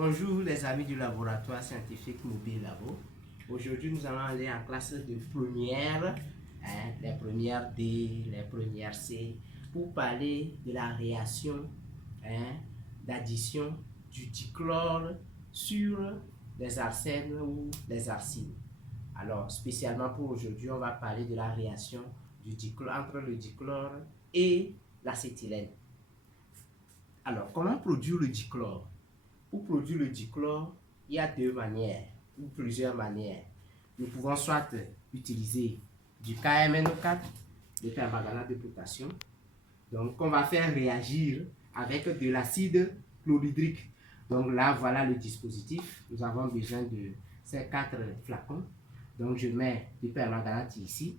Bonjour les amis du laboratoire scientifique Mobile Labo. Aujourd'hui nous allons aller en classe de première, les premières D, les premières C, pour parler de la réaction d'addition du dichlore sur les arsènes ou les arsines. Alors spécialement pour aujourd'hui, on va parler de la réaction du dichlore, entre le dichlore et l'acétylène. Alors comment produire le dichlore? Pour produire le dichlore, il y a deux manières, ou plusieurs manières. Nous pouvons soit utiliser du KMNO4, le permanganate de potassium, donc qu'on va faire réagir avec de l'acide chlorhydrique. Donc là, voilà le dispositif. Nous avons besoin de ces 4 flacons. Donc je mets du permanganate ici.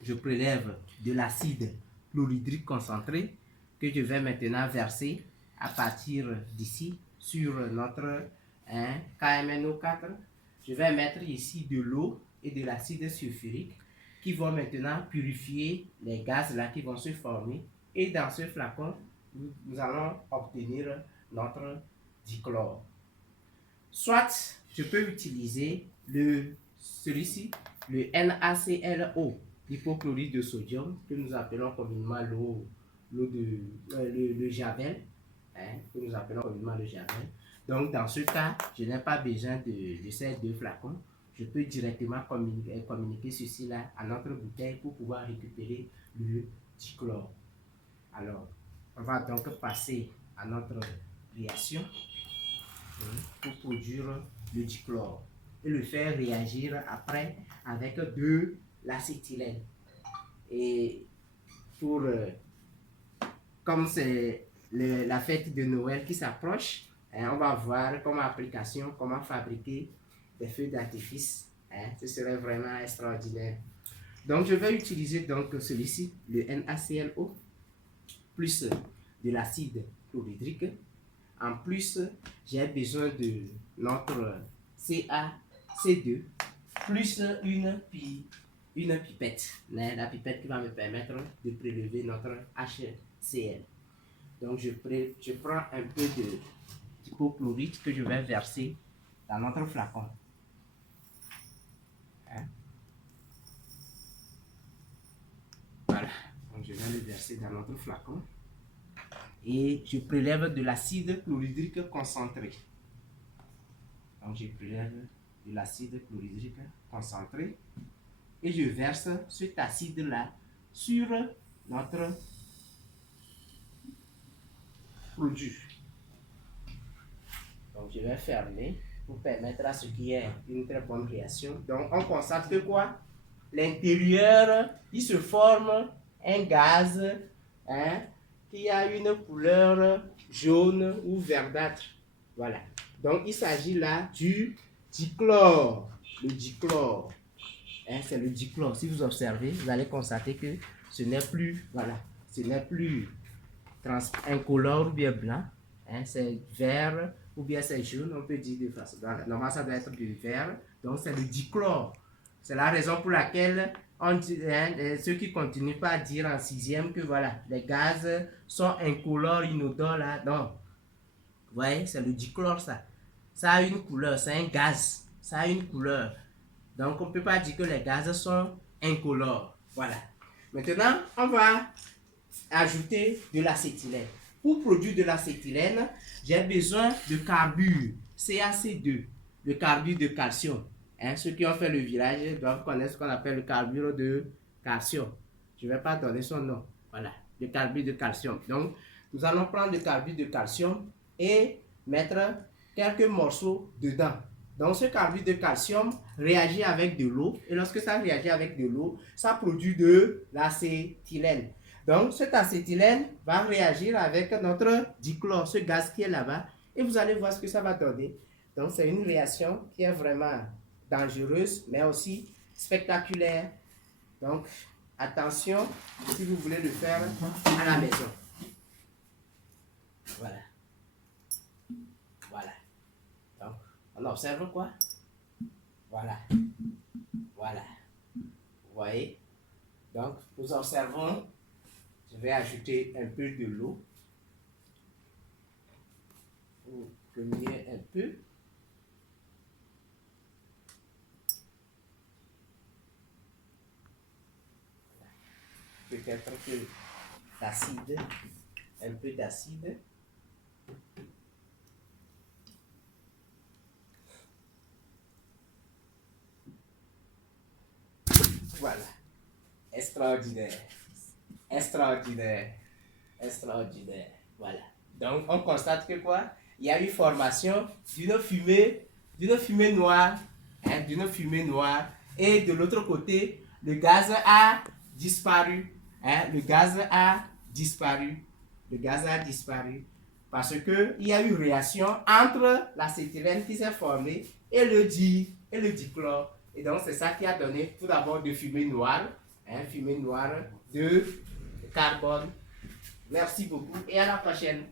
Je prélève de l'acide chlorhydrique concentré que je vais maintenant verser à partir d'ici sur notre KMNO4. Je vais mettre ici de l'eau et de l'acide sulfurique qui vont maintenant purifier les gaz là qui vont se former. Et dans ce flacon, nous allons obtenir notre dichlore. Soit je peux utiliser celui-ci, le NaClO, l'hypochlorite de sodium, que nous appelons communément le javel, que nous appelons communément le javel. Donc dans ce cas, je n'ai pas besoin de ces deux flacons. Je peux directement communiquer ceci là à notre bouteille pour pouvoir récupérer le dichlore. Alors, on va donc passer à notre réaction pour produire le dichlore et le faire réagir après avec de l'acétylène. Et comme c'est la fête de Noël qui s'approche, on va voir comme application comment fabriquer des feux d'artifice. Ce serait vraiment extraordinaire. Donc je vais utiliser donc celui-ci, le NaClO, plus de l'acide chlorhydrique. En plus, j'ai besoin de notre CaC2 plus une pipette. La pipette qui va me permettre de prélever notre HCl. Donc, je prends un peu d'hypochlorite que je vais verser dans notre flacon. Voilà. Donc, je vais le verser dans notre flacon. Et je prélève de l'acide chlorhydrique concentré. Donc je prélève de l'acide chlorhydrique concentré et je verse cet acide-là sur notre produit. Donc je vais fermer pour permettre à ce qu'il y ait une très bonne réaction. Donc on constate que quoi? L'intérieur, il se forme un gaz qui a une couleur jaune ou verdâtre. Voilà. Donc, il s'agit là du dichlore. Le dichlore. C'est le dichlore. Si vous observez, vous allez constater que ce n'est plus, voilà, ce n'est plus incolore ou bien blanc. C'est vert ou bien c'est jaune, on peut dire de façon. Normalement, ça doit être du vert. Donc, c'est le dichlore. C'est la raison pour laquelle on dit, ceux qui continuent pas à dire en sixième que voilà, les gaz sont incolores, inodores là. Non. Vous voyez, c'est le dichlore ça. Ça a une couleur, c'est un gaz. Ça a une couleur. Donc, on ne peut pas dire que les gaz sont incolores. Voilà. Maintenant, on va ajouter de l'acétylène. Pour produire de l'acétylène, j'ai besoin de carbure, CaC2, le carbure de calcium. Ceux qui ont fait le village doivent connaître ce qu'on appelle le carbure de calcium. Je ne vais pas donner son nom. Voilà, le carbure de calcium. Donc, nous allons prendre le carbure de calcium et mettre quelques morceaux dedans. Donc, ce carbure de calcium réagit avec de l'eau. Et lorsque ça réagit avec de l'eau, ça produit de l'acétylène. Donc, cet acétylène va réagir avec notre dichlore, ce gaz qui est là-bas. Et vous allez voir ce que ça va donner. Donc, c'est une réaction qui est vraiment dangereuse, mais aussi spectaculaire. Donc, attention si vous voulez le faire à la maison. Voilà. Voilà. Donc, on observe quoi? Voilà. Voilà. Vous voyez? Donc, nous observons. Je vais ajouter un peu de l'eau pour remuer un peu. Peut-être que l'acide, un peu d'acide. Voilà. Extraordinaire. Extraordinaire. Extraordinaire. Voilà. Donc, on constate que quoi? Il y a eu formation d'une fumée noire, hein, d'une fumée noire. Et de l'autre côté, le gaz a disparu. Hein, le gaz a disparu. Le gaz a disparu. Parce que il y a eu réaction entre l'acétylène qui s'est formée et le dichlore. Et donc, c'est ça qui a donné tout d'abord de fumée noire, hein, fumée noire de carbone. Merci beaucoup et à la prochaine.